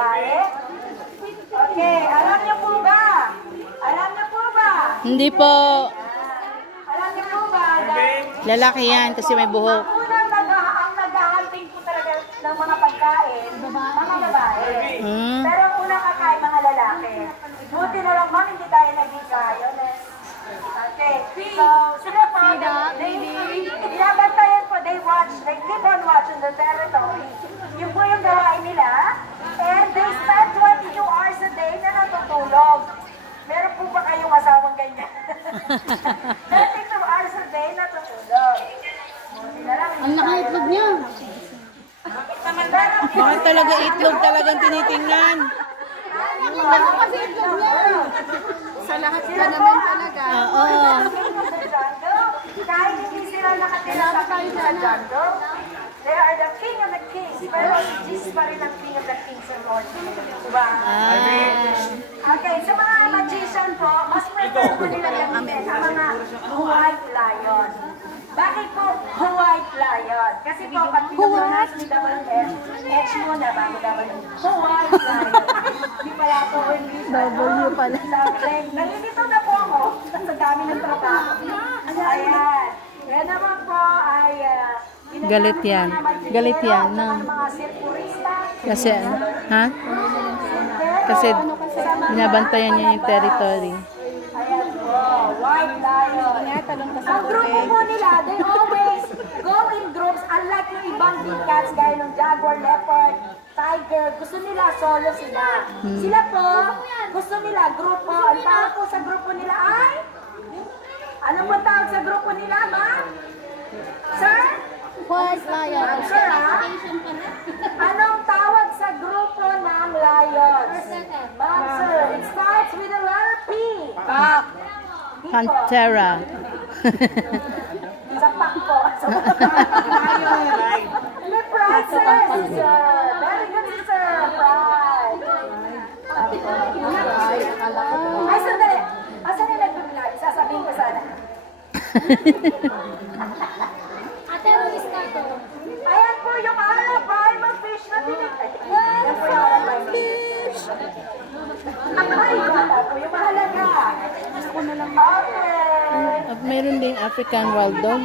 babae? Okay, alam niyo po ba? Alam niyo po ba? Hindi po. Alam niyo po ba? Lalaki yan kasi may buhok. Ang naghahunting po talaga ng mga pagkain, mga babae. Pero ang unang kakain, mga lalaki. Buti na lang ma'am, hindi tayo naging violence. Okay, so sila po, binabantayan po, they keep on watching the territory. Yung po yung gawain nila, and they spend 22 hours a day na natutulog. Meron po ba kayong asawang ganyan? 22 hours a day natutulog. Ang nakaitlog niya. Bakit talaga itlog talagang tinitingnan? Ano kasi itlog niya? Sa lahat ka naman talaga. Oo. Kahit hindi sila nakatira sa jungle, they are the king of the kings. Pero si Jesus pa rin ang king of the kings and Lord. Diba? Okay, sa mga magician po, mas prefer po nila gamitin ang mga white lion. Bakit po white lion? Kasi po, pag pinupunas ni H muna bago white lion. Hindi pala po W pala. Nalilito na po ako sa dami ng trabaho. Ayan. Yan naman po ay Galit yan. Galit yan. mga sirkurista. Kasi, ha? Kasi binabantayan niya yung territory. Ayan po, white lion. Ang grupo po nila, they always go in groups, unlike yung ibang big cats gaya ng jaguar, leopard, tiger. Gusto nila solo sila. Sila po, gusto nila grupo. Ang tawag po sa grupo nila ay? Ano po tawag sa grupo nila, ma'am? Sir? White lion. Sir, ha? Anong tawag sa grupo ng lions? Ma'am, sir, it starts with the letter P. Pak. Pantera. Sa pak po. Pride, sir. Very good, sir. Pride. Ay, sandali. Asan yung nag-vlog? Sasabihin ko sana. Ate, ang iskato. Ayan po yung primal fish na pinitay. Ayan po yung primal fish. Ay, bata po yung mahalaga. Okay. At meron din African wild dog.